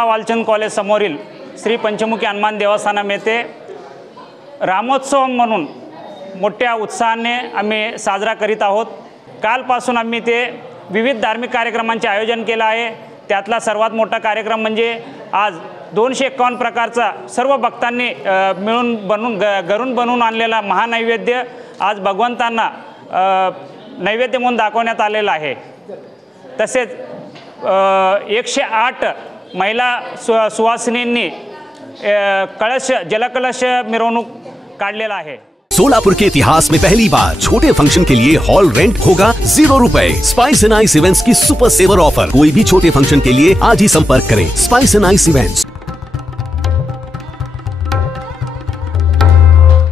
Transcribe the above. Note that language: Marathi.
मुन्ना वालचंद कॉलेज समोरील श्री पंचमुखी हनुमान देवस्थानम येथे रामोत्सव म्हणून मोठ्या उत्साहाने आम्ही साजरा करीत आहोत। कालपासून आम्ही ते विविध धार्मिक कार्यक्रमांचे आयोजन केलं आहे। त्यातला सर्वात मोठा कार्यक्रम म्हणजे आज 251 प्रकारचा सर्व भक्तांनी मिळून घरून बनवून आणलेला महानैवेद्य आज भगवंतांना नैवेद्य म्हणून दाखवण्यात आलेला आहे। तसेच 108 महिला सुवासिनींनी जलकलश मिरवणूक काढलेला आहे। सोलापुर के इतिहास में पहली बार छोटे फंक्शन के लिए हॉल रेंट होगा 0 रुपए। स्पाइस एंड आइस इवेंट्स की सुपर सेवर ऑफर। कोई भी छोटे फंक्शन के लिए आज ही संपर्क करें। Spice end ice events.